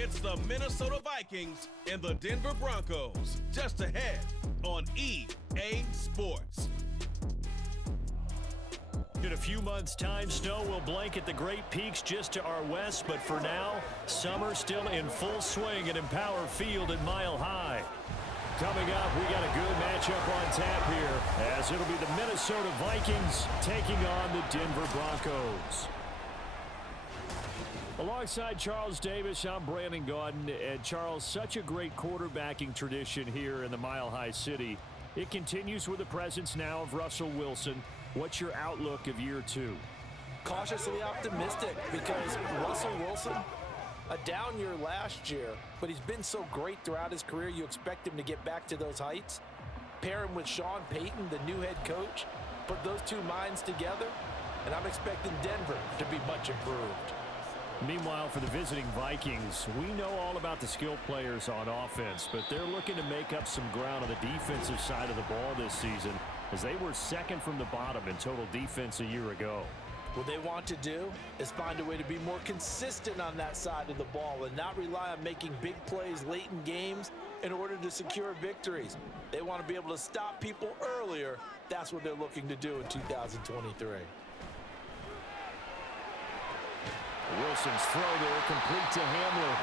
It's the Minnesota Vikings and the Denver Broncos, just ahead on EA Sports. In a few months' time, snow will blanket the Great Peaks just to our west, but for now, summer still in full swing at Empower Field at Mile High. Coming up, we got a good matchup on tap here, as it'll be the Minnesota Vikings taking on the Denver Broncos. Alongside Charles Davis, I'm Brandon Gaudin. And Charles, such a great quarterbacking tradition here in the Mile High City. It continues with the presence now of Russell Wilson. What's your outlook of year two? Cautiously optimistic, because Russell Wilson, a down year last year, but he's been so great throughout his career, you expect him to get back to those heights. Pair him with Sean Payton, the new head coach, put those two minds together, and I'm expecting Denver to be much improved. Meanwhile, for the visiting Vikings, we know all about the skilled players on offense, but they're looking to make up some ground on the defensive side of the ball this season, as they were second from the bottom in total defense a year ago. What they want to do is find a way to be more consistent on that side of the ball and not rely on making big plays late in games in order to secure victories. They want to be able to stop people earlier. That's what they're looking to do in 2023. Wilson's throw there complete to Hamlin.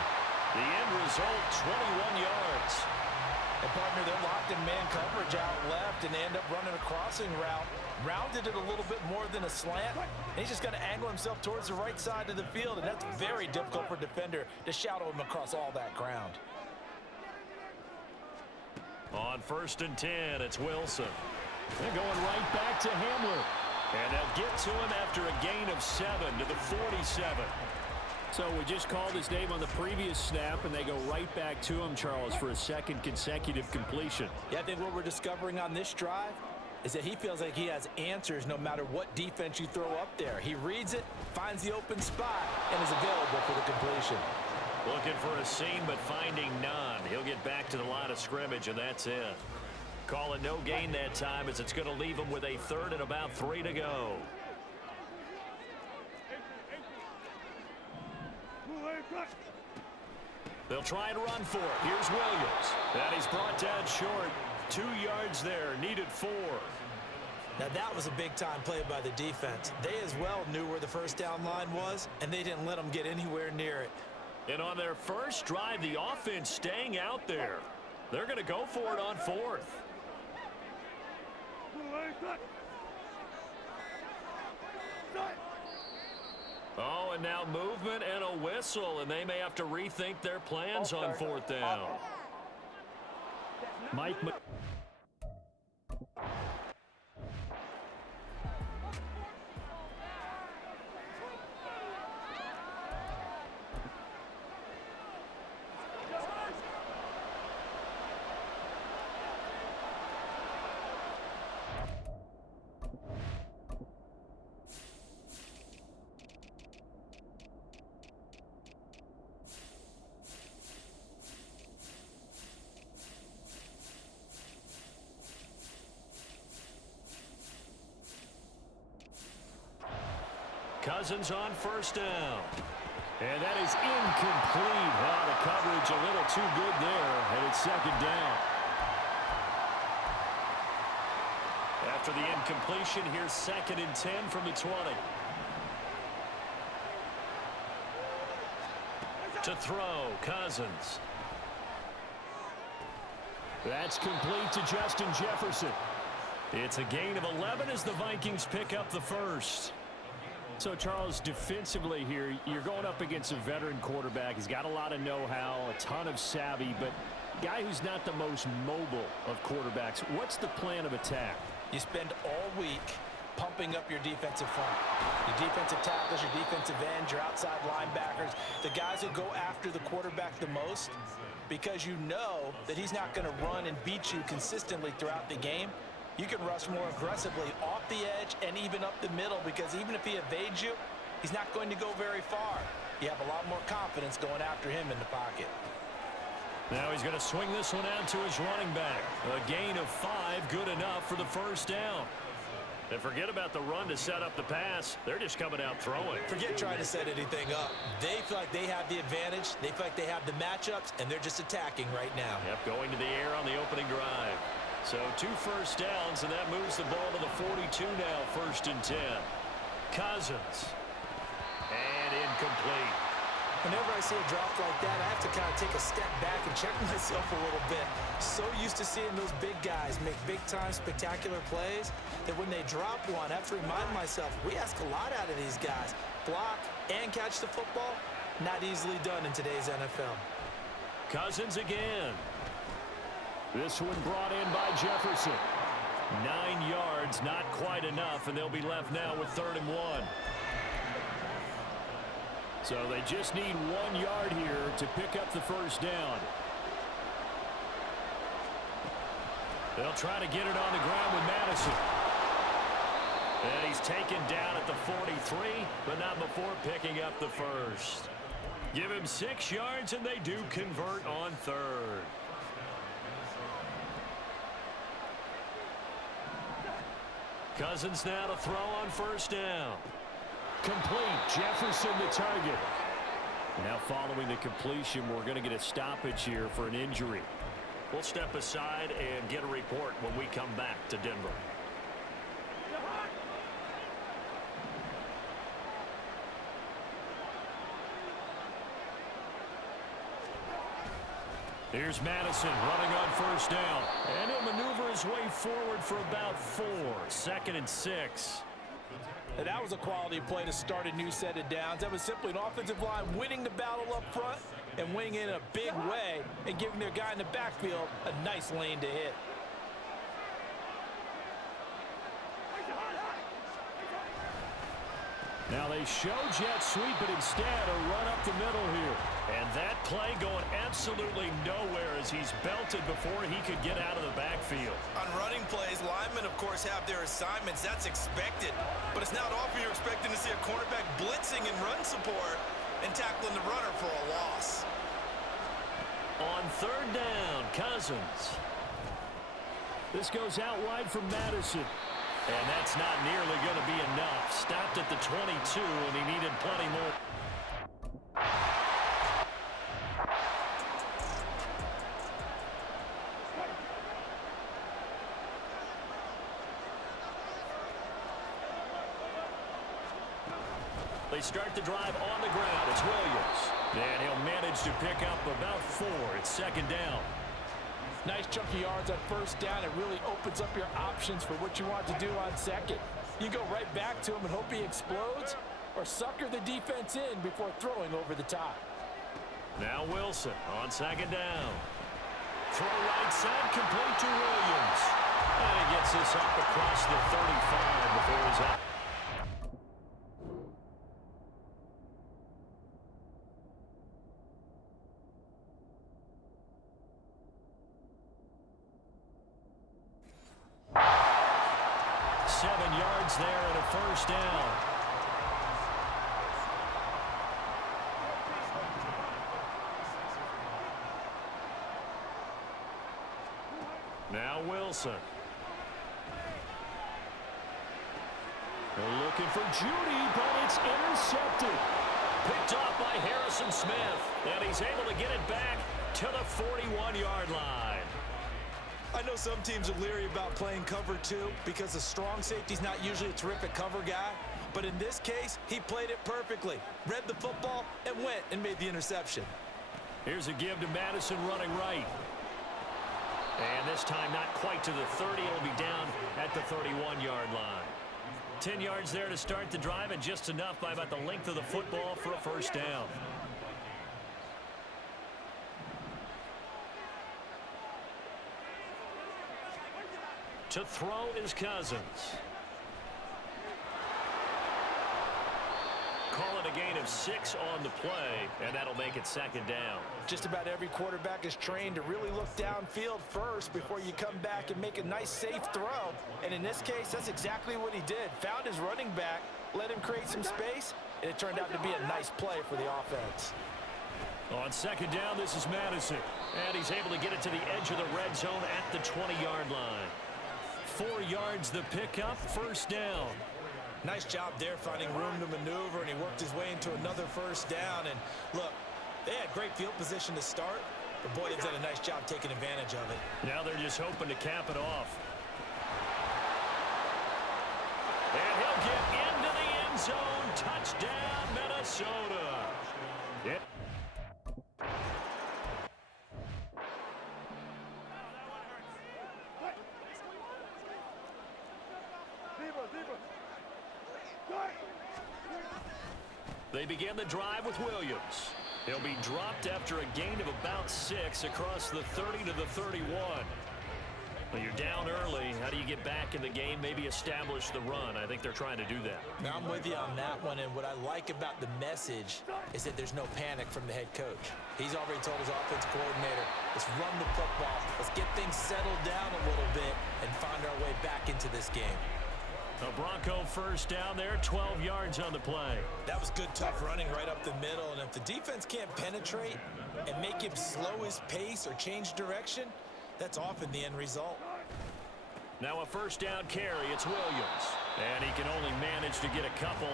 The end result, 21 yards. And partner, they're locked in man coverage out left, and they end up running a crossing route. Rounded it a little bit more than a slant. And he's just going to angle himself towards the right side of the field, and that's very difficult for a defender to shadow him across all that ground. On 1st and 10, it's Wilson. They're going right back to Hamlin. And they'll get to him after a gain of 7 to the 47. So we just called his name on the previous snap, and they go right back to him, Charles, for a second consecutive completion. Yeah, I think what we're discovering on this drive is that he feels like he has answers no matter what defense you throw up there. He reads it, finds the open spot, and is available for the completion. Looking for a seam, but finding none. He'll get back to the line of scrimmage, and that's it. Call it no gain that time, as it's going to leave him with a 3rd and about 3 to go. They'll try and run for it. Here's Williams. And he's brought down short. 2 yards there, needed 4. Now that was a big-time play by the defense. They as well knew where the first down line was, and they didn't let them get anywhere near it. And on their first drive, the offense staying out there. They're going to go for it on 4th. Oh, and now movement and a whistle, and they may have to rethink their plans on 4th down. Mike. Cousins on 1st down. And that is incomplete. Well, the coverage a little too good there, and it's 2nd down. After the incompletion, here's 2nd and 10 from the 20. To throw, Cousins. That's complete to Justin Jefferson. It's a gain of 11 as the Vikings pick up the 1st. So, Charles, defensively here, you're going up against a veteran quarterback. He's got a lot of know-how, a ton of savvy, but a guy who's not the most mobile of quarterbacks. What's the plan of attack? You spend all week pumping up your defensive front. Your defensive tackles, your defensive ends, your outside linebackers, the guys who go after the quarterback the most, because you know that he's not going to run and beat you consistently throughout the game. You can rush more aggressively off the edge and even up the middle, because even if he evades you, he's not going to go very far. You have a lot more confidence going after him in the pocket. Now he's going to swing this one out to his running back. A gain of 5, good enough for the 1st down. And forget about the run to set up the pass. They're just coming out throwing. Forget trying to set anything up. They feel like they have the advantage. They feel like they have the matchups, and they're just attacking right now. Yep, going to the air on the opening drive. So 2 first downs, and that moves the ball to the 42 now, 1st and 10. Cousins. And incomplete. Whenever I see a drop like that, I have to kind of take a step back and check myself a little bit. So used to seeing those big guys make big-time spectacular plays that when they drop one, I have to remind myself, we ask a lot out of these guys. Block and catch the football, not easily done in today's NFL. Cousins again. This one brought in by Jefferson. 9 yards, not quite enough, and they'll be left now with 3rd and 1. So they just need 1 yard here to pick up the first down. They'll try to get it on the ground with Madison. And he's taken down at the 43, but not before picking up the first. Give him 6 yards, and they do convert on 3rd. Cousins now to throw on 1st down. Complete. Jefferson the target. Now following the completion, we're going to get a stoppage here for an injury. We'll step aside and get a report when we come back to Denver. Here's Madison running on 1st down. And he'll maneuver his way forward for about 4. 2nd and 6. And that was a quality play to start a new set of downs. That was simply an offensive line winning the battle up front and winning in a big way and giving their guy in the backfield a nice lane to hit. Now they show jet sweep, but instead a run up the middle here. And that play going absolutely nowhere as he's belted before he could get out of the backfield. On running plays, linemen, of course, have their assignments. That's expected. But it's not often you're expecting to see a cornerback blitzing and run support and tackling the runner for a loss. On 3rd down, Cousins. This goes out wide from Madison. And that's not nearly going to be enough. Stopped at the 22, and he needed plenty more. They start the drive on the ground. It's Williams. And he'll manage to pick up about 4. It's 2nd down. Nice chunky yards on 1st down. It really opens up your options for what you want to do on 2nd. You go right back to him and hope he explodes, or sucker the defense in before throwing over the top. Now Wilson on 2nd down. Throw right side, complete to Williams. And he gets this up across the 35 before he's out. There at a 1st down. Now Wilson. They're looking for Judy, but it's intercepted. Picked off by Harrison Smith, and he's able to get it back to the 41-yard line. I know some teams are leery about playing cover 2 because a strong safety's not usually a terrific cover guy. But in this case, he played it perfectly. Read the football and went and made the interception. Here's a give to Madison running right. And this time not quite to the 30. It'll be down at the 31-yard line. 10 yards there to start the drive, and just enough by about the length of the football for a 1st down. To throw is Cousins. Call it a gain of 6 on the play, and that'll make it 2nd down. Just about every quarterback is trained to really look downfield first before you come back and make a nice, safe throw. And in this case, that's exactly what he did. Found his running back, let him create some space, and it turned out to be a nice play for the offense. On 2nd down, this is Madison. And he's able to get it to the edge of the red zone at the 20-yard line. 4 yards the pickup, first down. Nice job there finding room to maneuver, and he worked his way into another first down. And look, they had great field position to start, but boy, they've done a nice job taking advantage of it. Now they're just hoping to cap it off. And he'll get into the end zone. Touchdown, Minnesota. Yeah. They begin the drive with Williams. He'll be dropped after a gain of about 6 across the 30 to the 31. When you're down early, how do you get back in the game, maybe establish the run? I think they're trying to do that. Now, I'm with you on that one, and what I like about the message is that there's no panic from the head coach. He's already told his offense coordinator, let's run the football, let's get things settled down a little bit and find our way back into this game. A Bronco first down there, 12 yards on the play. That was good, tough running right up the middle, and if the defense can't penetrate and make him slow his pace or change direction, that's often the end result. Now a first down carry, it's Williams. And he can only manage to get a couple.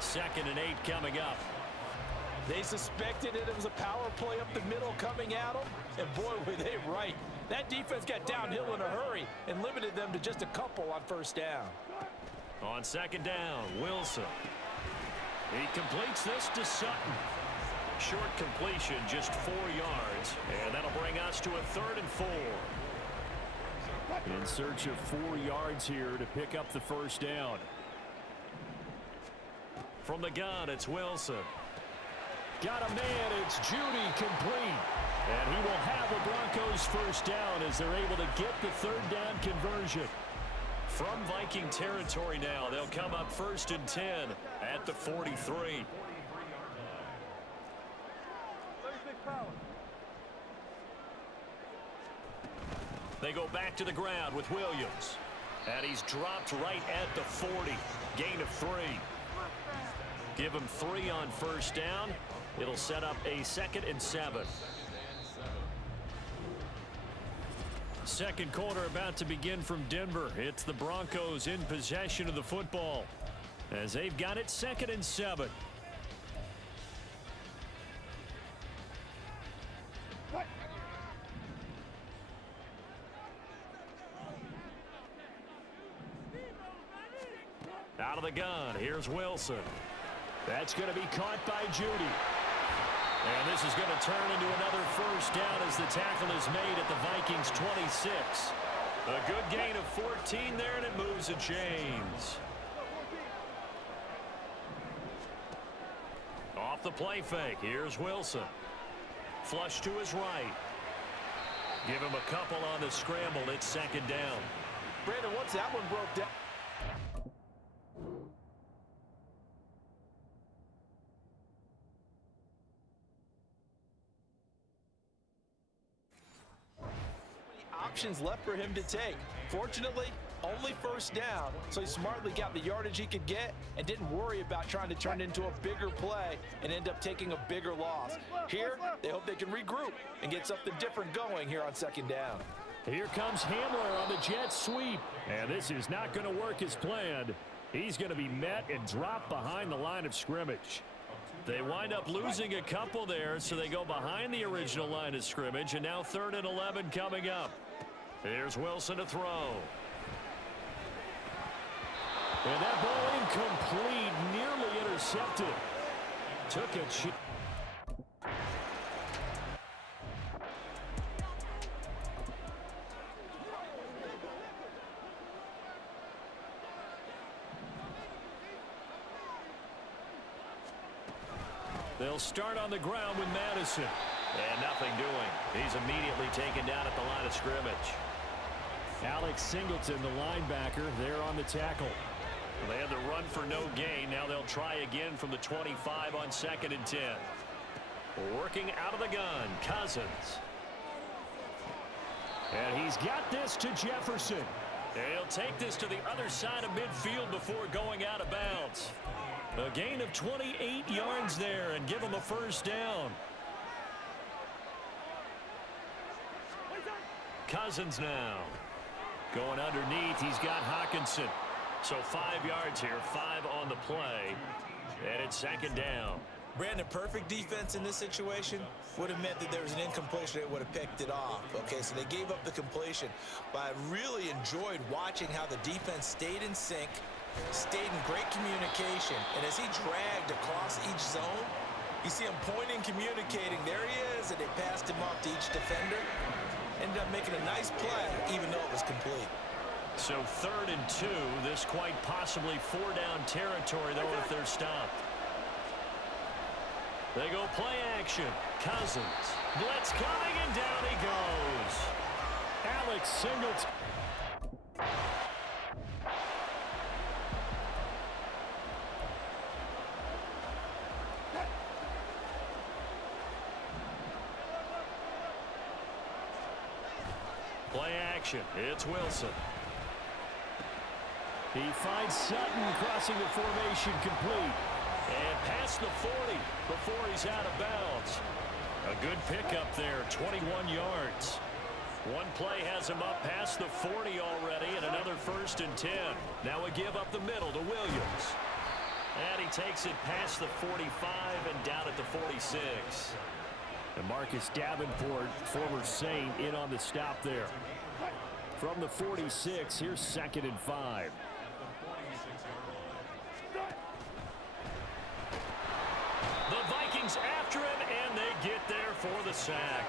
2nd and 8 coming up. They suspected it was a power play up the middle coming at them, and boy, were they right. That defense got downhill in a hurry and limited them to just a couple on first down. On 2nd down, Wilson. He completes this to Sutton. Short completion, just 4 yards. And that'll bring us to a 3rd and 4. In search of 4 yards here to pick up the first down. From the gun, it's Wilson. Got a man, it's Judy, complete. And he will have the Broncos first down as they're able to get the 3rd down conversion. From Viking territory now, they'll come up 1st and 10 at the 43. They go back to the ground with Williams. And he's dropped right at the 40. Gain of 3. Give him 3 on first down. It'll set up a 2nd and 7. Second quarter about to begin from Denver. It's the Broncos in possession of the football as they've got it 2nd and 7. Out of the gun, here's Wilson. That's going to be caught by Judy. And this is going to turn into another first down as the tackle is made at the Vikings 26. A good gain of 14 there, and it moves the chains. Off the play fake, here's Wilson. Flush to his right. Give him a couple on the scramble. It's 2nd down. Brandon, once that one broke down. Options left for him to take. Fortunately, only first down, so he smartly got the yardage he could get and didn't worry about trying to turn it into a bigger play and end up taking a bigger loss. Here, they hope they can regroup and get something different going here on 2nd down. Here comes Hamler on the jet sweep, and this is not going to work as planned. He's going to be met and dropped behind the line of scrimmage. They wind up losing a couple there, so they go behind the original line of scrimmage, and now 3rd and 11 coming up. Here's Wilson to throw. And that ball incomplete, nearly intercepted. Took it. They'll start on the ground with Madison. And nothing doing. He's immediately taken down at the line of scrimmage. Alex Singleton, the linebacker, there on the tackle. They had the run for no gain. Now they'll try again from the 25 on 2nd and 10. Working out of the gun, Cousins. And he's got this to Jefferson. And he'll take this to the other side of midfield before going out of bounds. A gain of 28 yards there and give him a first down. Cousins now. Going underneath, he's got Hawkinson. So 5 yards here, 5 on the play, and it's second down. Brandon, perfect defense in this situation would have meant that there was an incompletion. They would have picked it off. Okay, so they gave up the completion. But I really enjoyed watching how the defense stayed in sync, stayed in great communication. And as he dragged across each zone, you see him pointing, communicating. There he is, and they passed him off to each defender. Ended up making a nice play, even though it was complete. So 3rd and 2, this quite possibly 4-down territory, though, if they're stopped. They go play action. Cousins. Blitz coming, and down he goes. Alex Singleton. Play action. It's Wilson. He finds Sutton crossing the formation complete. And past the 40 before he's out of bounds. A good pickup there, 21 yards. One play has him up past the 40 already, and another 1st and 10. Now a give up the middle to Williams. And he takes it past the 45 and down at the 46. And Marcus Davenport, former Saint, in on the stop there. From the 46, here's 2nd and 5. The Vikings after him, and they get there for the sack.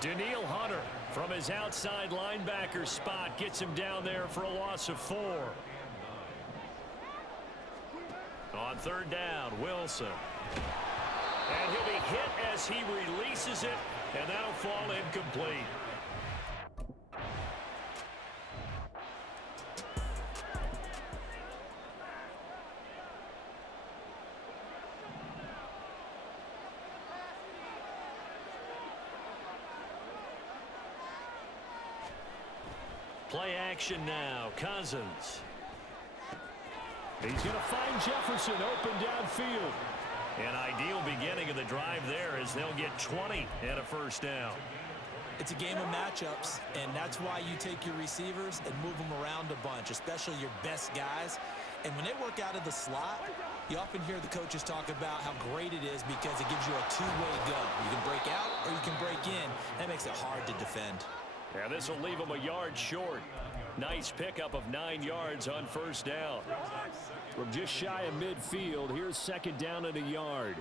Daniil Hunter from his outside linebacker spot gets him down there for a loss of 4. On 3rd down, Wilson. And he'll be hit as he releases it, and that'll fall incomplete. Play action now. Cousins. He's going to find Jefferson open downfield. An ideal beginning of the drive there as they'll get 20 and a 1st down. It's a game of matchups, and that's why you take your receivers and move them around a bunch, especially your best guys. And when they work out of the slot, you often hear the coaches talk about how great it is because it gives you a two-way go. You can break out or you can break in. That makes it hard to defend. Yeah, this will leave him a yard short. Nice pickup of 9 yards on 1st down. From just shy of midfield, here's 2nd down and a yard.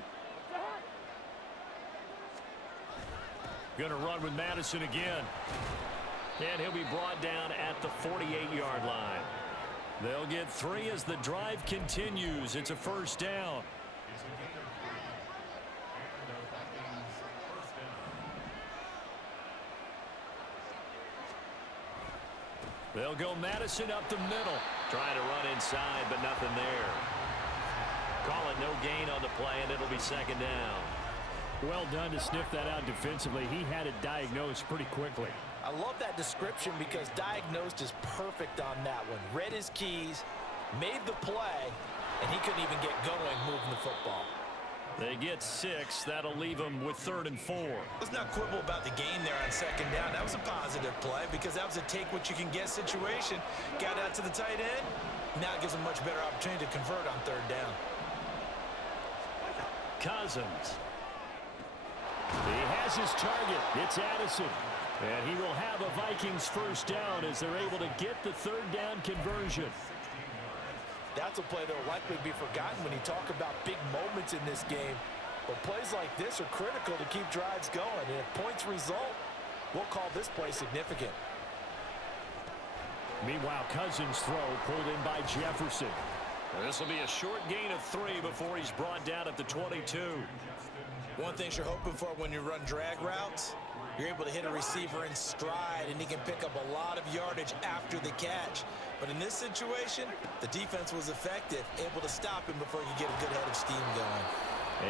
Gonna run with Madison again. And he'll be brought down at the 48-yard line. They'll get 3 as the drive continues. It's a 1st down. They'll go Madison up the middle. Trying to run inside, but nothing there. Call it no gain on the play, and it'll be 2nd down. Well done to sniff that out defensively. He had it diagnosed pretty quickly. I love that description because diagnosed is perfect on that one. Read his keys, made the play, and he couldn't even get going moving the football. They get 6. That'll leave them with 3rd and 4. Let's not quibble about the gain there on 2nd down. That was a positive play because that was a take-what-you-can-get situation. Got out to the tight end. Now it gives them a much better opportunity to convert on 3rd down. Cousins. He has his target. It's Addison. And he will have a Vikings 1st down as they're able to get the 3rd down conversion. That's a play that will likely be forgotten when you talk about big moments in this game. But plays like this are critical to keep drives going. And if points result, we'll call this play significant. Meanwhile, Cousins' throw pulled in by Jefferson. This will be a short gain of 3 before he's brought down at the 22. One thing you're hoping for when you run drag routes, you're able to hit a receiver in stride, and he can pick up a lot of yardage after the catch. But in this situation, the defense was effective, able to stop him before he could get a good head of steam going.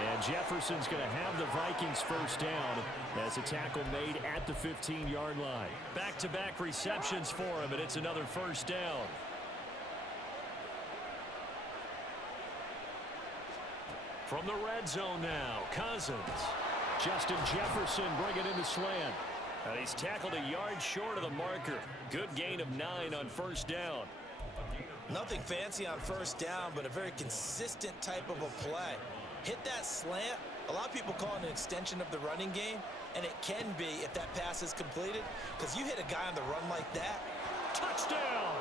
And Jefferson's going to have the Vikings 1st down as a tackle made at the 15-yard line. Back-to-back receptions for him, and it's another 1st down. From the red zone now, Cousins. Justin Jefferson bringing in the slant. And he's tackled a yard short of the marker. Good gain of 9 on first down. Nothing fancy on first down, but a very consistent type of a play. Hit that slant. A lot of people call it an extension of the running game, and it can be if that pass is completed, because you hit a guy on the run like that. Touchdown!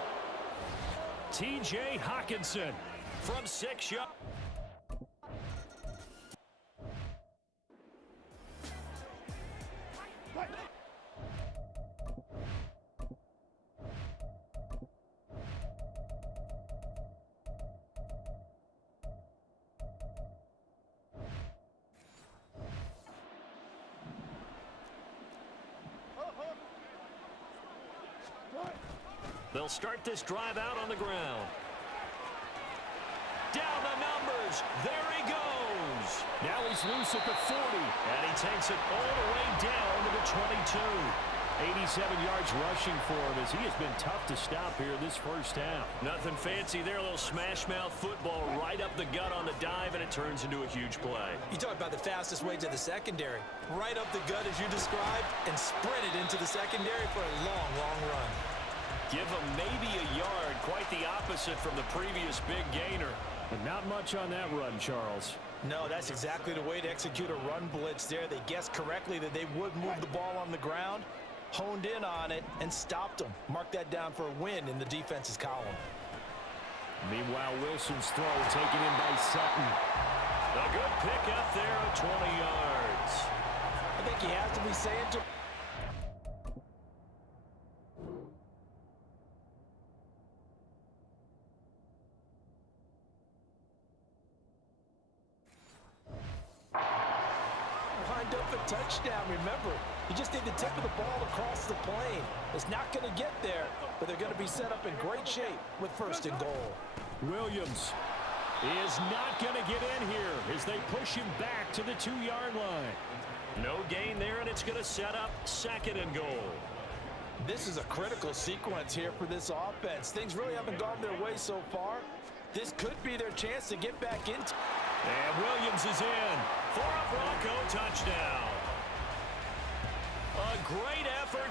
T.J. Hawkinson from 6 yards. They'll start this drive out on the ground. Down the numbers. There he goes. Now he's loose at the 40. And he takes it all the way down to the 22. 87 yards rushing for him as he has been tough to stop here this first half. Nothing fancy there. A little smash mouth football right up the gut on the dive, and it turns into a huge play. You talk about the fastest way to the secondary. Right up the gut as you described and sprinted into the secondary for a long, long run. Give him maybe a yard, quite the opposite from the previous big gainer. But not much on that run, Charles. No, that's exactly the way to execute a run blitz there. They guessed correctly that they would move the ball on the ground, honed in on it, and stopped them. Mark that down for a win in the defense's column. Meanwhile, Wilson's throw taken in by Sutton. A good pick up there of 20 yards. I think he has to be saying to... Lined up a touchdown. Remember, you just need the tip of the ball across the plane. It's not going to get there, but they're going to be set up in great shape with first and goal. Williams is not going to get in here as they push him back to the 2-yard line. No gain there, and it's going to set up second and goal. This is a critical sequence here for this offense. Things really haven't gone their way so far. This could be their chance to get back into. And Williams is in for a Bronco touchdown. A great effort.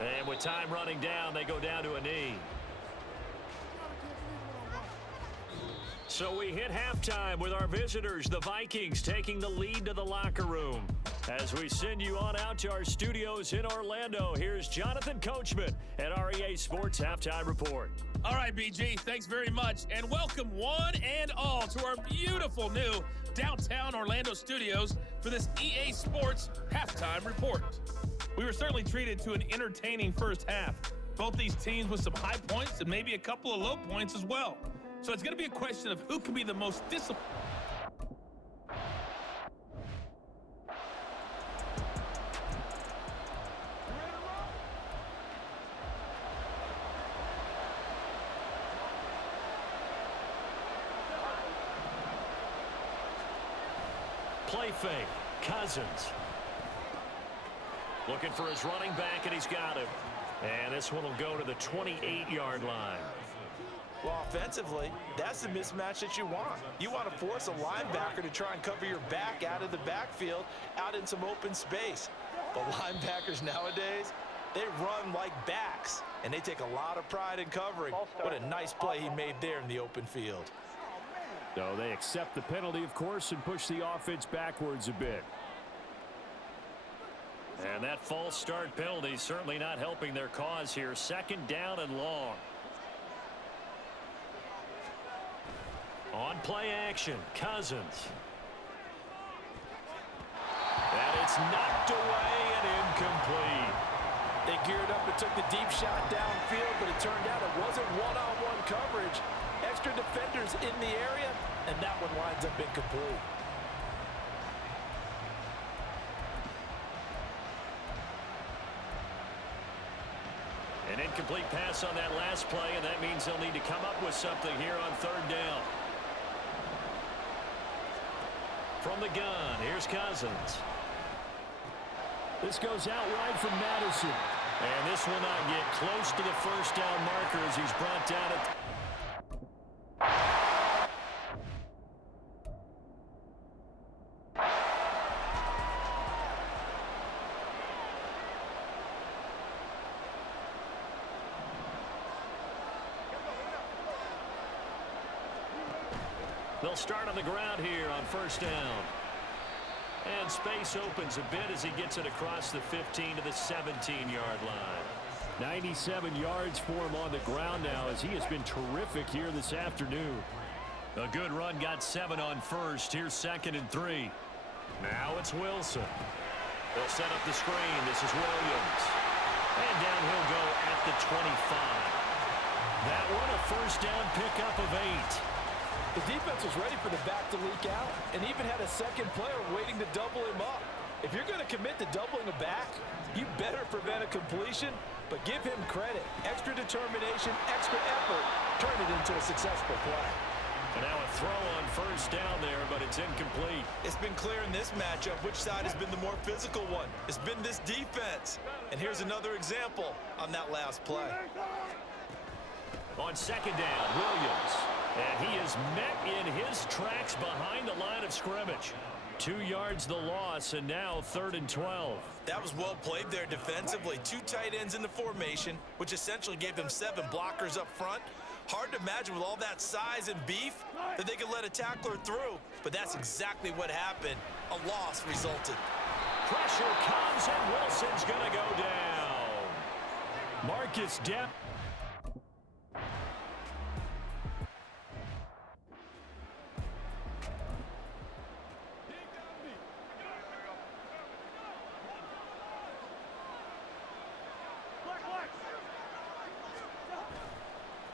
And with time running down, they go down to a knee. So we hit halftime with our visitors, the Vikings, taking the lead to the locker room. As we send you on out to our studios in Orlando, here's Jonathan Coachman at REA Sports Halftime Report. All right, BG, thanks very much. And welcome one and all to our beautiful new downtown Orlando studios for this EA Sports Halftime Report. We were certainly treated to an entertaining first half. Both these teams with some high points and maybe a couple of low points as well. So it's going to be a question of who can be the most disciplined. Play fake, Cousins. Looking for his running back, and he's got him. And this one will go to the 28-yard line. Well, offensively, that's the mismatch that you want. You want to force a linebacker to try and cover your back out of the backfield, out in some open space. But linebackers nowadays, they run like backs, and they take a lot of pride in covering. What a nice play he made there in the open field. So they accept the penalty, of course, and push the offense backwards a bit. And that false start penalty certainly not helping their cause here. Second down and long. On play action, Cousins. And it's knocked away and incomplete. They geared up and took the deep shot downfield, but it turned out it wasn't one-on-one coverage. Extra defenders in the area, and that one winds up incomplete. An incomplete pass on that last play, and that means they'll need to come up with something here on third down. From the gun, here's Cousins. This goes out wide from Madison. And this will not get close to the first down marker as he's brought down at... They'll start on the ground here on first down. And space opens a bit as he gets it across the 15 to the 17-yard line. 97 yards for him on the ground now as he has been terrific here this afternoon. A good run, got 7 on first. Here's 2nd and 3. Now it's Wilson. They'll set up the screen. This is Williams. And down he'll go at the 25. That one a first down pickup of 8. The defense was ready for the back to leak out and even had a second player waiting to double him up. If you're going to commit to doubling a back, you better prevent a completion, but give him credit. Extra determination, extra effort, turn it into a successful play. And now a throw on first down there, but it's incomplete. It's been clear in this matchup which side has been the more physical one. It's been this defense. And here's another example on that last play. On second down, Williams. And he is met in his tracks behind the line of scrimmage. 2 yards the loss, and now 3rd and 12. That was well played there defensively. 2 tight ends in the formation, which essentially gave them 7 blockers up front. Hard to imagine with all that size and beef that they could let a tackler through, but that's exactly what happened. A loss resulted. Pressure comes, and Wilson's going to go down. Marcus Depp.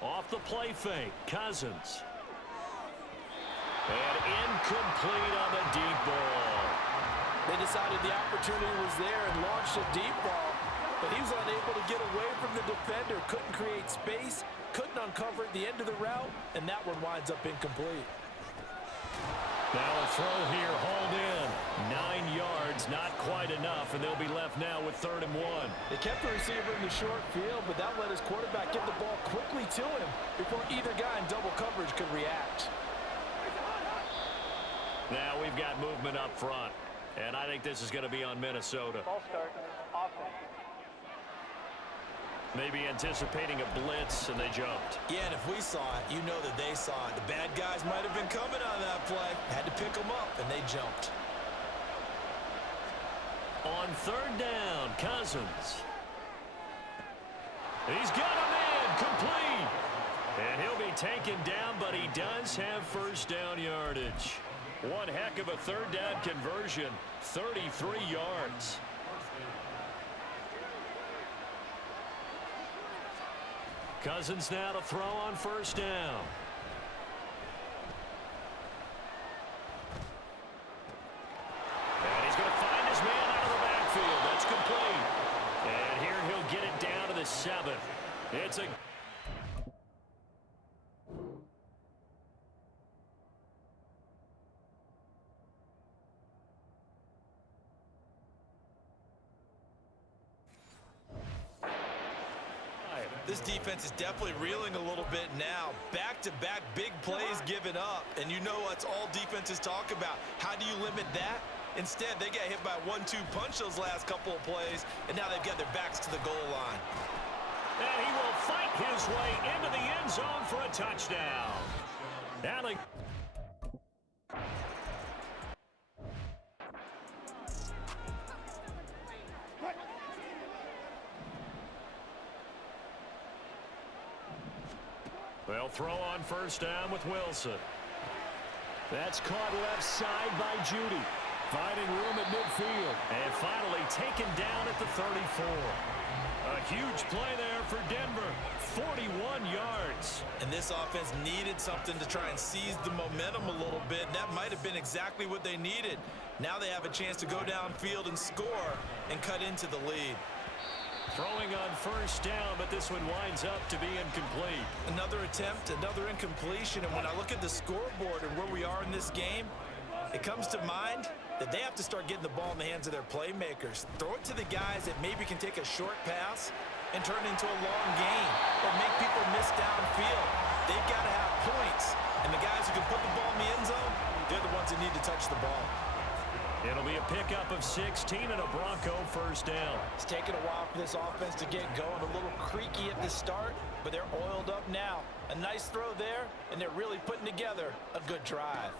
Off the play fake, Cousins. And incomplete on the deep ball. They decided the opportunity was there and launched a deep ball, but he was unable to get away from the defender, couldn't create space, couldn't uncover at the end of the route, and that one winds up incomplete. Now a throw here, hauled in. 9 yards, not quite enough, and they'll be left now with 3rd and 1. They kept the receiver in the short field, but that let his quarterback get the ball quickly to him before either guy in double coverage could react. Now we've got movement up front, and I think this is going to be on Minnesota. Ball start, offense. Maybe anticipating a blitz, and they jumped. Yeah, and if we saw it, you know that they saw it. The bad guys might have been coming on that play. Had to pick them up, and they jumped. On 3rd down, Cousins. He's got him in, complete. And he'll be taken down, but he does have first down yardage. One heck of a 3rd down conversion, 33 yards. Cousins now to throw on first down. And he's going to find his man out of the backfield. That's complete. And here he'll get it down to the 7. It's a... This defense is definitely reeling a little bit now. Back-to-back big plays given up. And you know what's all defenses talk about. How do you limit that? Instead, they got hit by a 1-2 punch those last couple of plays, and now they've got their backs to the goal line. And he will fight his way into the end zone for a touchdown. Allen. They'll throw on first down with Wilson. That's caught left side by Judy. Finding room at midfield. And finally taken down at the 34. A huge play there for Denver. 41 yards. And this offense needed something to try and seize the momentum a little bit. And that might have been exactly what they needed. Now they have a chance to go downfield and score and cut into the lead. Throwing on first down, but this one winds up to be incomplete. Another attempt, another incompletion. And when I look at the scoreboard and where we are in this game, it comes to mind that they have to start getting the ball in the hands of their playmakers. Throw it to the guys that maybe can take a short pass and turn it into a long gain or make people miss downfield. They've got to have points, and the guys who can put the ball in the end zone, they're the ones that need to touch the ball. It'll be a pickup of 16 and a Bronco first down. It's taken a while for this offense to get going. A little creaky at the start, but they're oiled up now. A nice throw there, and they're really putting together a good drive.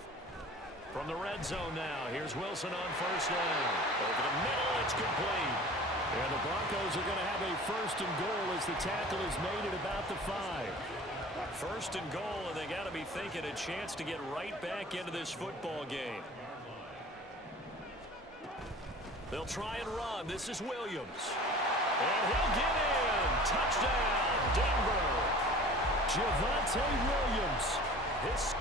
From the red zone now, here's Wilson on first down. Over the middle, it's complete. And the Broncos are going to have a first and goal as the tackle is made at about the 5. First and goal, and they got to be thinking a chance to get right back into this football game. They'll try and run. This is Williams. And he'll get in. Touchdown, Denver. Javonte Williams. His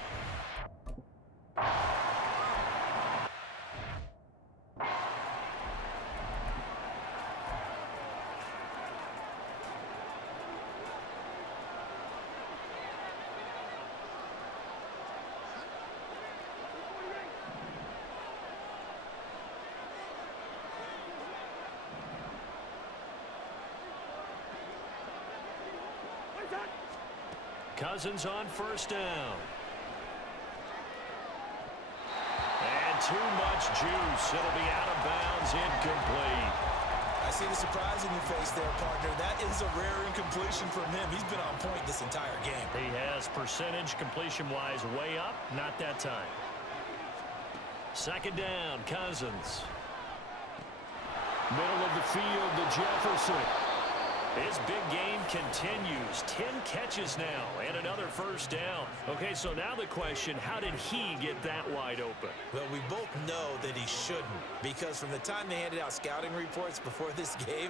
Cousins on first down. And too much juice. It'll be out of bounds, incomplete. I see the surprise in your face there, partner. That is a rare incompletion from him. He's been on point this entire game. He has percentage completion-wise way up. Not that time. Second down, Cousins. Middle of the field to Jefferson. His big game continues. 10 catches now and another first down. Okay, so now the question, how did he get that wide open? Well, we both know that he shouldn't, because from the time they handed out scouting reports before this game,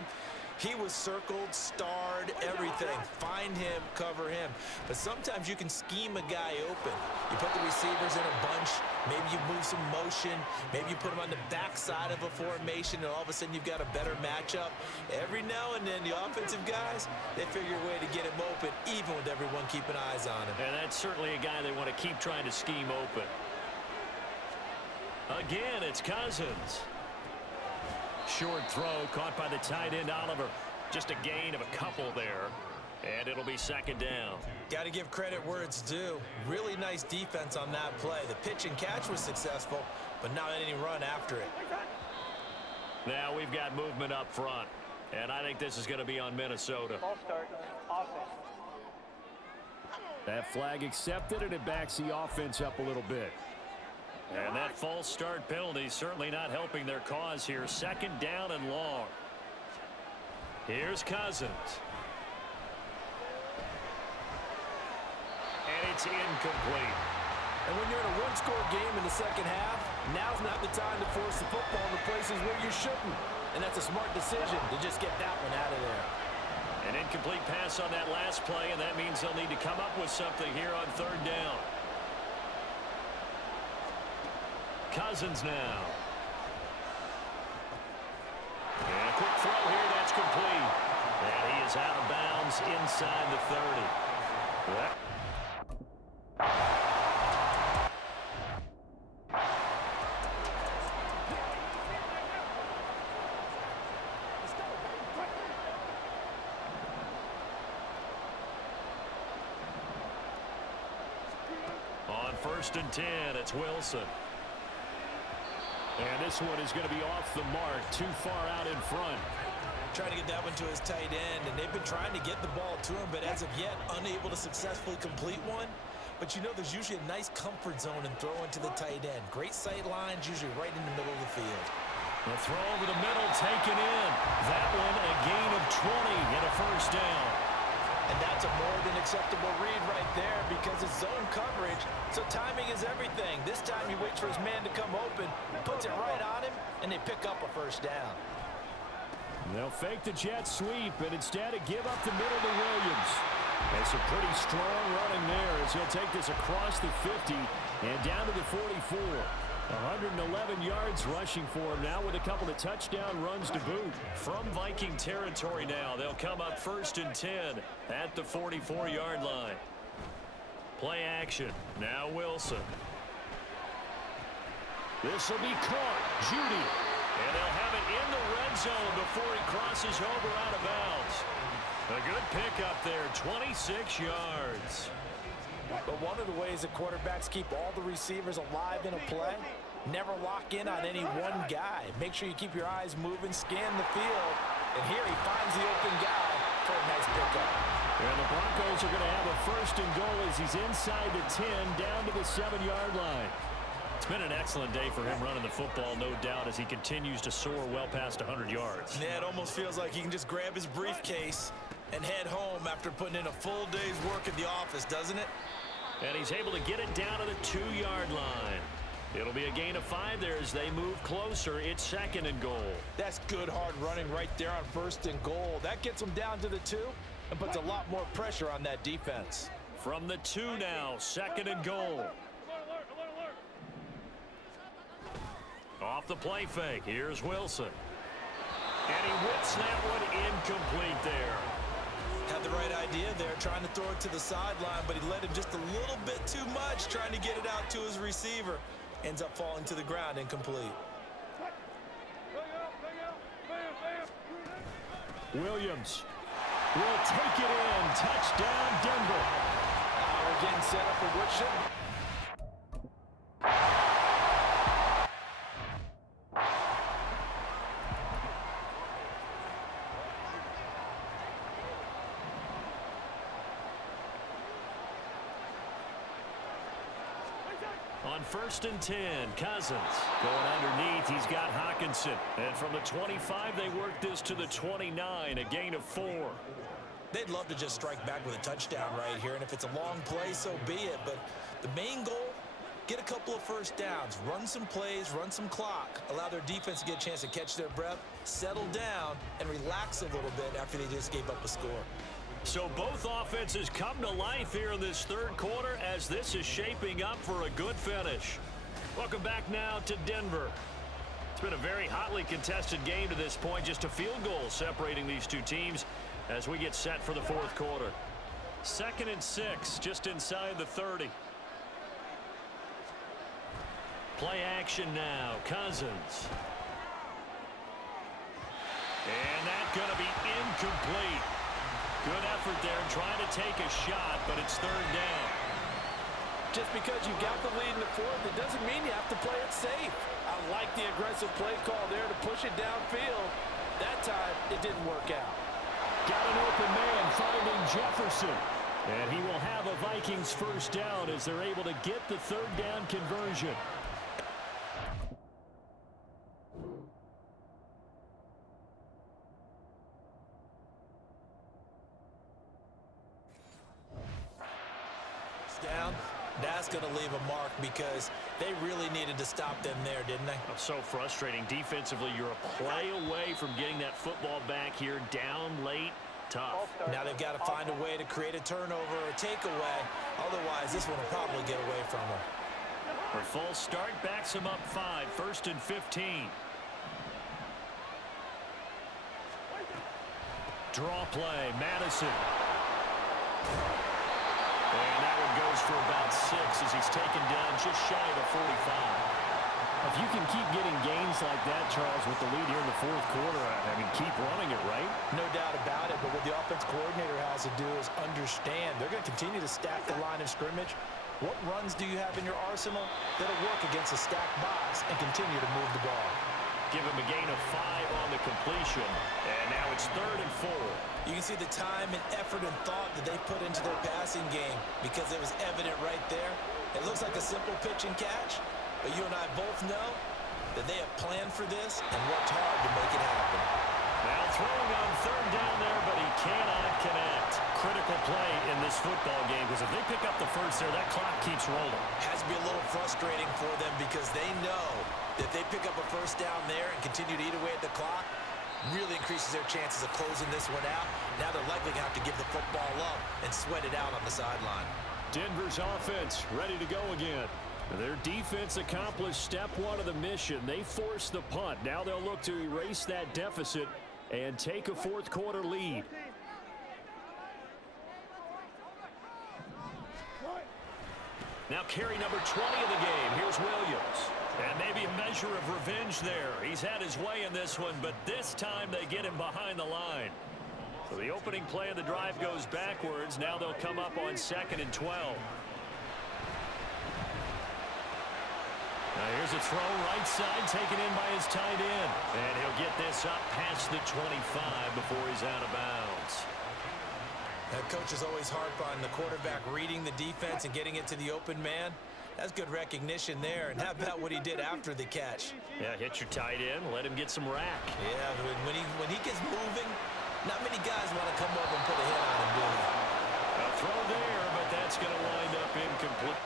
he was circled, starred, everything. Find him, cover him. But sometimes you can scheme a guy open. You put the receivers in a bunch. Maybe you move some motion. Maybe you put him on the backside of a formation, and all of a sudden you've got a better matchup. Every now and then, the offensive guys, they figure a way to get him open, even with everyone keeping eyes on him. And that's certainly a guy they want to keep trying to scheme open. Again, it's Cousins. Short throw caught by the tight end, Oliver. Just a gain of a couple there. And it'll be second down. Got to give credit where it's due. Really nice defense on that play. The pitch and catch was successful, but not any run after it. Now we've got movement up front. And I think this is going to be on Minnesota. Ball start, offense. That flag accepted, and it backs the offense up a little bit. And that false start penalty certainly not helping their cause here. Second down and long. Here's Cousins. And it's incomplete. And when you're in a one-score game in the second half, now's not the time to force the football in the places where you shouldn't. And that's a smart decision to just get that one out of there. An incomplete pass on that last play, and that means they'll need to come up with something here on third down. Cousins now. And a quick throw here, that's complete. And he is out of bounds inside the 30. On first and 10, it's Wilson. And this one is going to be off the mark, too far out in front. Trying to get that one to his tight end, and they've been trying to get the ball to him, but as of yet, unable to successfully complete one. But you know, there's usually a nice comfort zone in throwing to the tight end. Great sight lines, usually right in the middle of the field. The throw over the middle, taken in. That one, a gain of 20 and a first down. And that's a more than acceptable read right there because it's zone coverage, so timing is everything. This time he waits for his man to come open, puts it right on him, and they pick up a first down. They'll fake the jet sweep, and instead give up the middle to Williams. It's a pretty strong running there as he'll take this across the 50 and down to the 44. 111 yards rushing for him now with a couple of touchdown runs to boot. From Viking territory now, they'll come up first and 10 at the 44-yard line. Play action. Now Wilson. This will be caught. Judy. And they'll have it in the red zone before he crosses over out of bounds. A good pickup there, 26 yards. But one of the ways that quarterbacks keep all the receivers alive in a play, never lock in on any one guy. Make sure you keep your eyes moving, scan the field. And here he finds the open guy for a nice pickup. And the Broncos are going to have a first and goal as he's inside the 10, down to the 7-yard line. It's been an excellent day for him running the football, no doubt, as he continues to soar well past 100 yards. Yeah, it almost feels like he can just grab his briefcase and head home after putting in a full day's work in the office, doesn't it? And he's able to get it down to the 2-yard line. It'll be a gain of 5 there as they move closer. It's second and goal. That's good hard running right there on first and goal. That gets them down to the 2 and puts a lot more pressure on that defense. From the 2 now, second and goal. Off the play fake, here's Wilson. And he whips that one incomplete there. Had the right idea there, trying to throw it to the sideline, but he let him just a little bit too much, trying to get it out to his receiver. Ends up falling to the ground, incomplete. Williams will take it in. Touchdown, Denver. We're getting set up for what should be. On first and 10, Cousins going underneath. He's got Hawkinson. And from the 25, they work this to the 29, a gain of 4. They'd love to just strike back with a touchdown right here, and if it's a long play, so be it. But the main goal, get a couple of first downs, run some plays, run some clock, allow their defense to get a chance to catch their breath, settle down, and relax a little bit after they just gave up a score. So both offenses come to life here in this third quarter as this is shaping up for a good finish. Welcome back now to Denver. It's been a very hotly contested game to this point, just a field goal separating these two teams as we get set for the fourth quarter. Second and 6, just inside the 30. Play action now, Cousins. And that's going to be incomplete. Good effort there, trying to take a shot, but it's third down. Just because you got the lead in the fourth, it doesn't mean you have to play it safe. I like the aggressive play call there to push it downfield. That time, it didn't work out. Got an open man finding Jefferson. And he will have a Vikings first down as they're able to get the third down conversion. Down. That's going to leave a mark because they really needed to stop them there, didn't they? So frustrating. Defensively, you're a play away from getting that football back here, down late, tough. Now they've got to find a way to create a turnover or a takeaway. Otherwise, this one will probably get away from them. Their false start backs them up 5, first and 15. Draw play, Madison. And that one goes for about 6 as he's taken down just shy of the 45. If you can keep getting gains like that, Charles, with the lead here in the fourth quarter, I mean, keep running it, right? No doubt about it, but what the offense coordinator has to do is understand. They're going to continue to stack the line of scrimmage. What runs do you have in your arsenal that'll work against a stacked box and continue to move the ball? Give him a gain of 5 on the completion. And now it's third and 4. You can see the time and effort and thought that they put into their passing game because it was evident right there. It looks like a simple pitch and catch, but you and I both know that they have planned for this and worked hard to make it happen. Now throwing on third down there, but he cannot connect. Critical play in this football game because if they pick up the first there, that clock keeps rolling. Has to be a little frustrating for them because they know that they pick up a first down there and continue to eat away at the clock, really increases their chances of closing this one out. Now they're likely going to have to give the football up and sweat it out on the sideline. Denver's offense ready to go again. Their defense accomplished step 1 of the mission. They forced the punt. Now they'll look to erase that deficit and take a fourth quarter lead. Now carry number 20 of the game. Here's Williams. And maybe a measure of revenge there. He's had his way in this one, but this time they get him behind the line. So the opening play of the drive goes backwards. Now they'll come up on 2nd and 12. Now here's a throw right side taken in by his tight end. And he'll get this up past the 25 before he's out of bounds. That coach is always harp on the quarterback reading the defense and getting it to the open man. That's good recognition there. And how about what he did after the catch? Yeah, hit your tight end, let him get some rack. Yeah, when he gets moving, not many guys want to come over and put a hit on him, do they? A throw there, but that's going to wind up incomplete.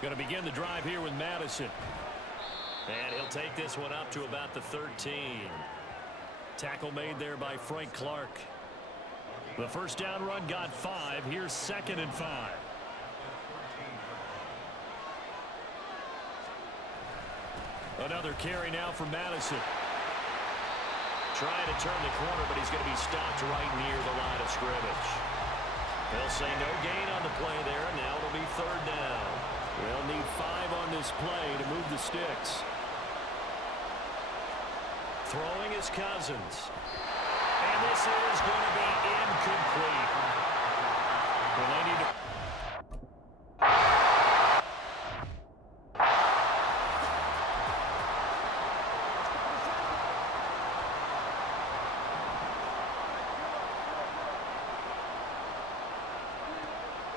Going to begin the drive here with Madison. And he'll take this one up to about the 13. Tackle made there by Frank Clark. The first down run got 5. Here's 2nd and 5. Another carry now for Madison. Trying to turn the corner, but he's going to be stopped right near the line of scrimmage. They'll say no gain on the play there, and now it'll be 3rd down. They'll need 5 on this play to move the sticks. Throwing is Cousins. And this is going to be incomplete. Well, they need to...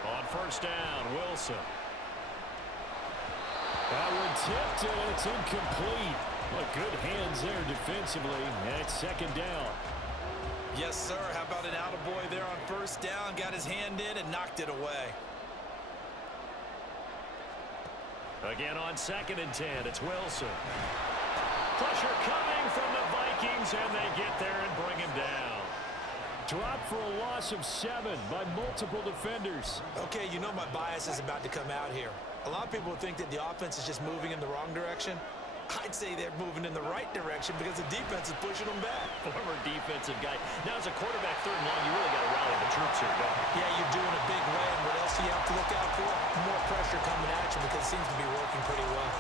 On 1st down, Wilson. That one tipped and it's incomplete. Well, good hands there defensively. And it's 2nd down. Yes, sir. How about an attaboy there on 1st down? Got his hand in and knocked it away. Again on 2nd and 10. It's Wilson. Pressure coming from the Vikings, and they get there and bring him down. Dropped for a loss of 7 by multiple defenders. Okay, you know my bias is about to come out here. A lot of people think that the offense is just moving in the wrong direction. I'd say they're moving in the right direction because the defense is pushing them back. Former defensive guy. Now, as a quarterback 3rd and long, you really got to rally the troops here, don't you? Yeah, you're doing a big way, and what else do you have to look out for? More pressure coming at you because it seems to be working pretty well.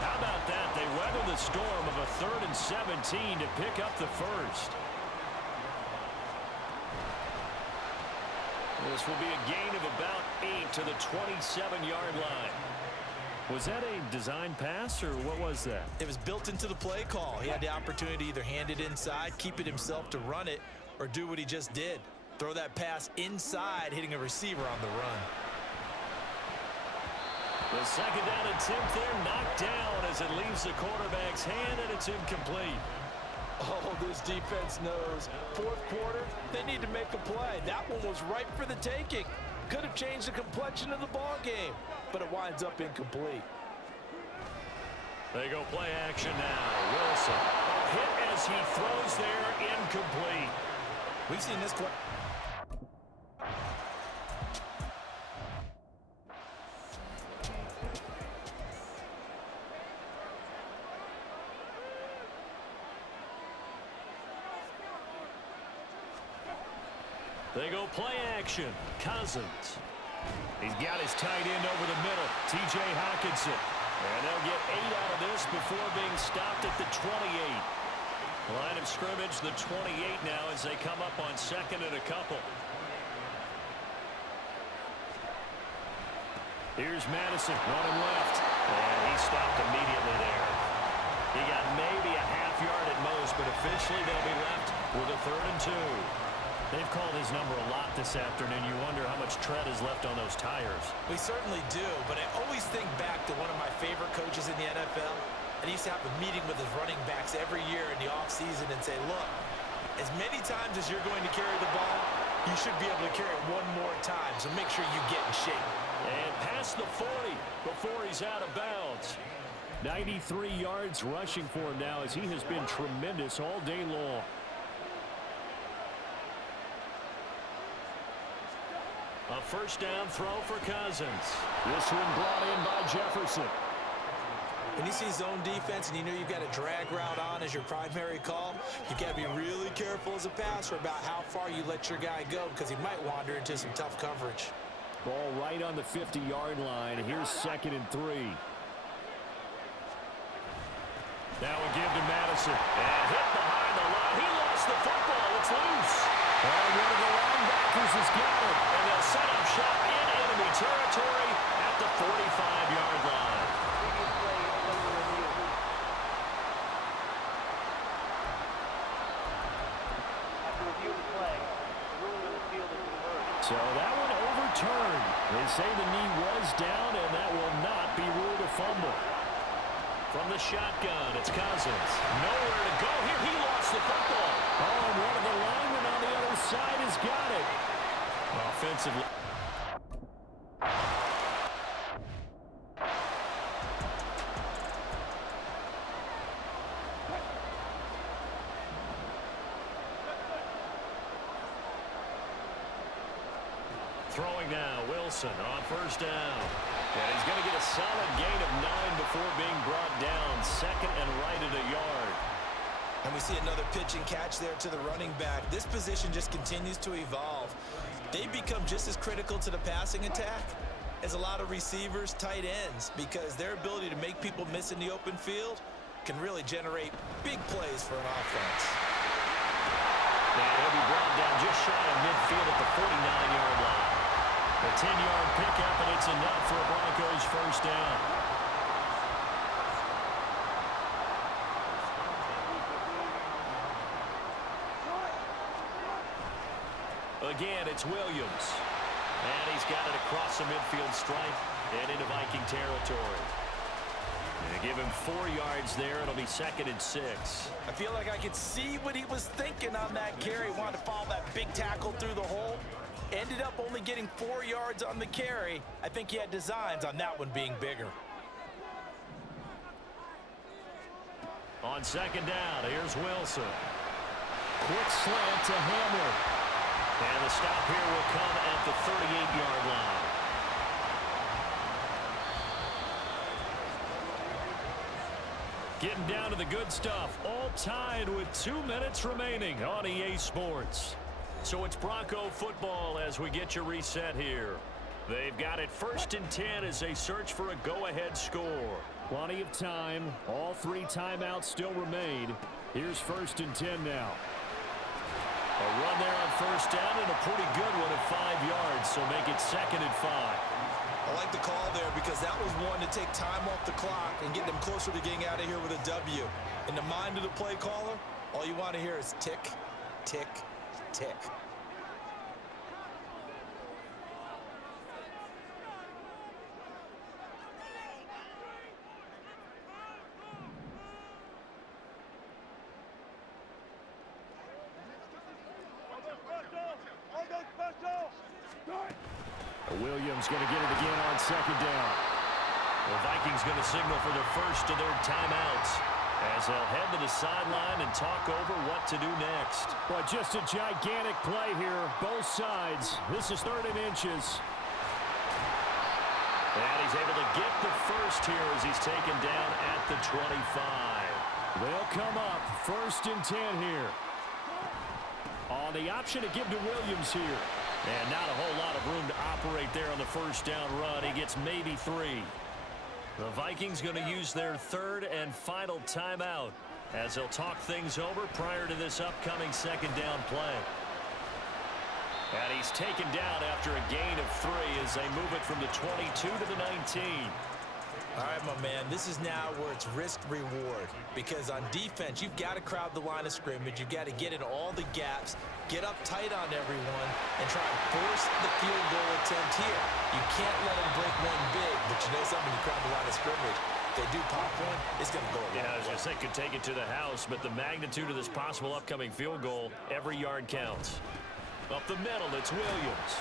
How about that? They weather the storm of a 3rd and 17 to pick up the first. This will be a gain of about 8 to the 27-yard line. Was that a design pass, or what was that? It was built into the play call. He had the opportunity to either hand it inside, keep it himself to run it, or do what he just did. Throw that pass inside, hitting a receiver on the run. The 2nd down attempt there knocked down as it leaves the quarterback's hand, and it's incomplete. Oh, this defense knows. 4th quarter, they need to make a play. That one was ripe for the taking. Could have changed the complexion of the ball game, but it winds up incomplete. They go play action now. Wilson. Hit as he throws there, incomplete. We've seen this. They go play action. Cousins. He's got his tight end over the middle. T.J. Hawkinson. And they'll get 8 out of this before being stopped at the 28. Line of scrimmage, the 28 now as they come up on 2nd and a couple. Here's Madison running left. And he stopped immediately there. He got maybe a half yard at most, but officially they'll be left with a 3rd and 2. They've called his number a lot this afternoon. You wonder how much tread is left on those tires. We certainly do, but I always think back to one of my favorite coaches in the NFL. And he used to have a meeting with his running backs every year in the offseason and say, look, as many times as you're going to carry the ball, you should be able to carry it one more time, so make sure you get in shape. And past the 40 before he's out of bounds. 93 yards rushing for him now as he has been tremendous all day long. A 1st down throw for Cousins. This one brought in by Jefferson. When you see zone defense and you know you've got a drag route on as your primary call, you've got to be really careful as a passer about how far you let your guy go because he might wander into some tough coverage. Ball right on the 50-yard line. Here's 2nd and 3. Now a give to Madison. And hit behind the line. He lost the football. It's loose. And one of the linebackers has got it. And they'll set up shop in enemy territory at the 45-yard line. So that one overturned. They say the knee was down, and that will not be ruled a fumble. From the shotgun, it's Cousins. Nowhere to go here. He lost the football. Oh, and one of the linemen on the other side has got it. Offensively. Throwing now, Wilson on 1st down. And he's going to get a solid gain of 9 before being brought down. 2nd and right at a yard. And we see another pitch and catch there to the running back. This position just continues to evolve. They become just as critical to the passing attack as a lot of receivers, tight ends, because their ability to make people miss in the open field can really generate big plays for an offense. And he'll be brought down just shy of midfield at the 49-yard line. A 10-yard pickup, and it's enough for a Broncos 1st down. Again, it's Williams. And he's got it across the midfield stripe and into Viking territory. And give him 4 yards there. It'll be 2nd and 6. I feel like I could see what he was thinking on that carry. Wanted to follow that big tackle through the hole. Ended up only getting 4 yards on the carry. I think he had designs on that one being bigger. On 2nd down, here's Wilson. Quick slant to Hamler. And the stop here will come at the 38-yard line. Getting down to the good stuff. All tied with 2 minutes remaining on EA Sports. So it's Bronco football as we get you reset here. They've got it 1st and 10 as they search for a go-ahead score. Plenty of time. All 3 timeouts still remain. Here's 1st and 10 now. A run there on 1st down and a pretty good one at 5 yards, so make it 2nd and 5. I like the call there because that was one to take time off the clock and get them closer to getting out of here with a W. In the mind of the play caller, all you want to hear is tick, tick, tick. Williams going to get it again on 2nd down. The Vikings going to signal for their first of their timeouts as they'll head to the sideline and talk over what to do next. Well, just a gigantic play here, both sides. This is 3rd and inches. And he's able to get the first here as he's taken down at the 25. They'll come up 1st and 10 here. On the option to give to Williams here. And not a whole lot of room to operate there on the 1st down run. He gets maybe 3. The Vikings going to use their 3rd and final timeout as they'll talk things over prior to this upcoming 2nd down play. And he's taken down after a gain of 3 as they move it from the 22 to the 19. All right, my man, this is now where it's risk-reward because on defense, you've got to crowd the line of scrimmage. You've got to get in all the gaps, get up tight on everyone, and try and force the field goal attempt here. You can't let them break one big, but you know something, you crowd the line of scrimmage. If they do pop one, it's going to go a long way. I was going to say could take it to the house, but the magnitude of this possible upcoming field goal, every yard counts. Up the middle, it's Williams.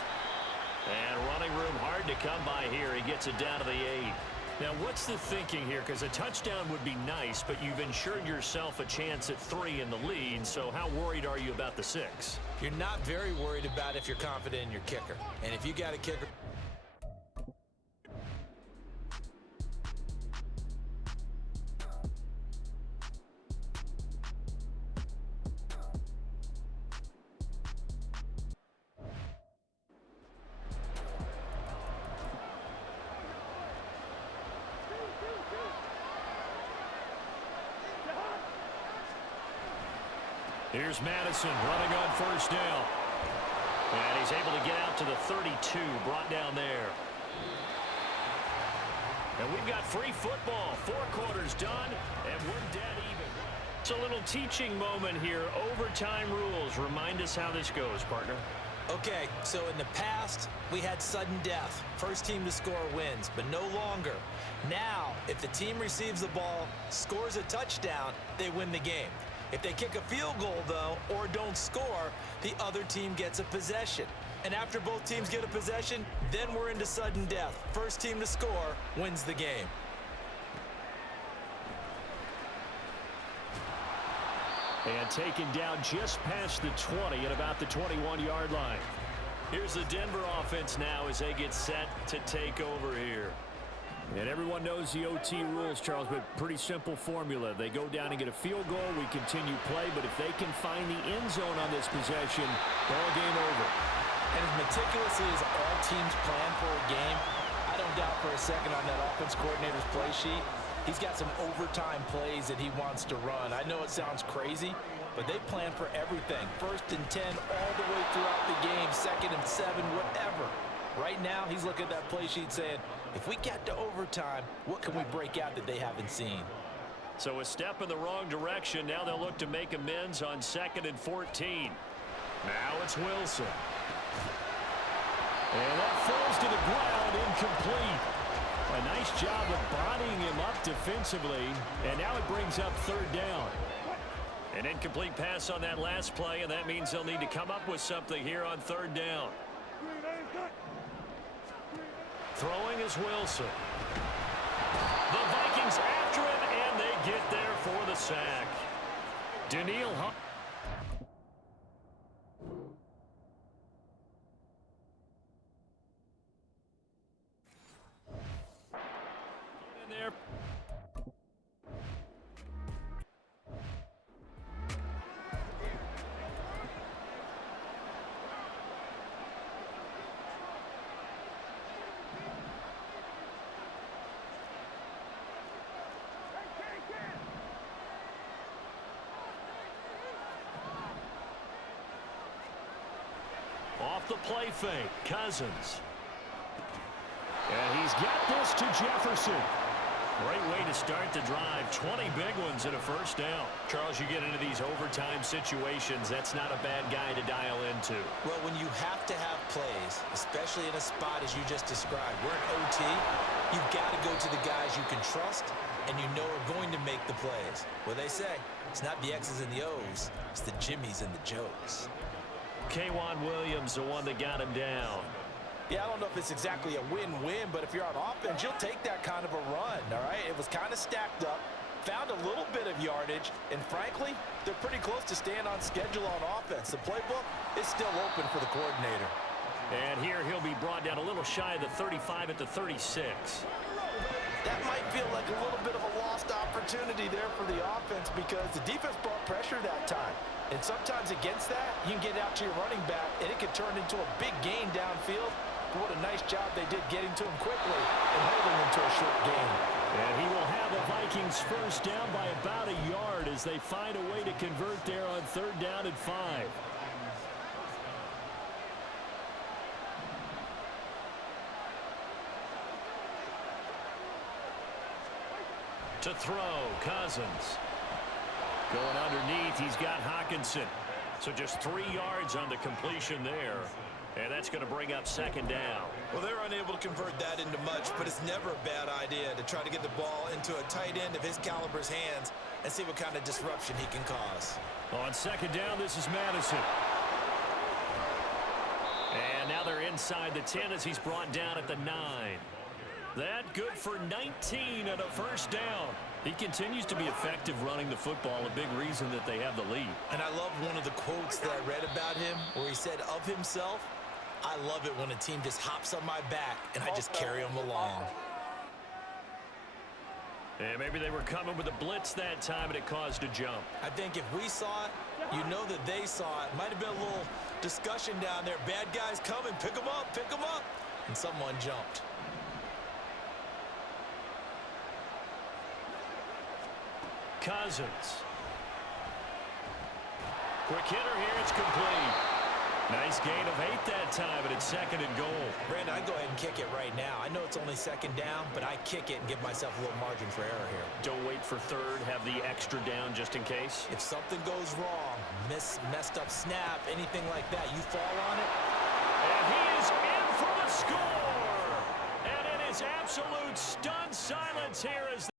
And running room hard to come by here. He gets it down to the 8. Now, what's the thinking here? Because a touchdown would be nice, but you've ensured yourself a chance at 3 in the lead, so how worried are you about the 6? You're not very worried about if you're confident in your kicker. And if you got a kicker... Here's Madison running on first down. And he's able to get out to the 32, brought down there. And we've got free football. 4 quarters done, and we're dead even. It's a little teaching moment here. Overtime rules. Remind us how this goes, partner. Okay, so in the past, we had sudden death. First team to score wins, but no longer. Now, if the team receives the ball, scores a touchdown, they win the game. If they kick a field goal, though, or don't score, the other team gets a possession. And after both teams get a possession, then we're into sudden death. First team to score wins the game. And taken down just past the 20 at about the 21-yard line. Here's the Denver offense now as they get set to take over here. And everyone knows the OT rules, Charles, but pretty simple formula. They go down and get a field goal, we continue play, but if they can find the end zone on this possession, ball game over. And as meticulously as all teams plan for a game, I don't doubt for a second on that offense coordinator's play sheet, he's got some overtime plays that he wants to run. I know it sounds crazy, but they plan for everything. 1st and 10 all the way throughout the game, 2nd and 7, whatever. Right now, he's looking at that play sheet saying, if we get to overtime, what can we break out that they haven't seen? So a step in the wrong direction. Now they'll look to make amends on 2nd and 14. Now it's Wilson. And that falls to the ground, incomplete. A nice job of bodying him up defensively, and now it brings up 3rd down. An incomplete pass on that last play, and that means they'll need to come up with something here on 3rd down. Throwing is Wilson. The Vikings after him, and they get there for the sack. Daniil Hunt. In there. Off the play fake, Cousins. And he's got this to Jefferson. Great way to start the drive. 20 big ones and a 1st down. Charles, you get into these overtime situations, that's not a bad guy to dial into. Well, when you have to have plays, especially in a spot as you just described, we're in OT, you've got to go to the guys you can trust and you know are going to make the plays. Well, they say, it's not the X's and the O's, it's the Jimmies and the Joes. K'Wan Williams, the one that got him down. Yeah, I don't know if it's exactly a win-win, but if you're on offense, you'll take that kind of a run, all right? It was kind of stacked up, found a little bit of yardage, and frankly, they're pretty close to staying on schedule on offense. The playbook is still open for the coordinator. And here he'll be brought down a little shy of the 35 at the 36. That might feel like a little bit of a lost opportunity there for the offense because the defense brought pressure that time. And sometimes against that, you can get out to your running back, and it can turn into a big gain downfield. But what a nice job they did getting to him quickly and holding him to a short gain. And he will have the Vikings 1st down by about a yard as they find a way to convert there on 3rd down and 5. To throw, Cousins. Going underneath, he's got Hawkinson. So just 3 yards on the completion there. And that's going to bring up 2nd down. Well, they're unable to convert that into much, but it's never a bad idea to try to get the ball into a tight end of his caliber's hands and see what kind of disruption he can cause. On 2nd down, this is Madison. And now they're inside the 10 as he's brought down at the 9. That good for 19 and a 1st down. He continues to be effective running the football, a big reason that they have the lead. And I love one of the quotes that I read about him where he said of himself, I love it when a team just hops on my back and I just carry them along. And maybe they were coming with a blitz that time and it caused a jump. I think if we saw it, you know that they saw it. Might have been a little discussion down there. Bad guys coming, pick them up, and someone jumped. Cousins. Quick hitter here. It's complete. Nice gain of 8 that time, but it's 2nd and goal. Brandon, I'd go ahead and kick it right now. I know it's only 2nd down, but I kick it and give myself a little margin for error here. Don't wait for 3rd. Have the extra down just in case. If something goes wrong, messed up snap, anything like that, you fall on it. And he is in for the score. And it is absolute stunned silence here as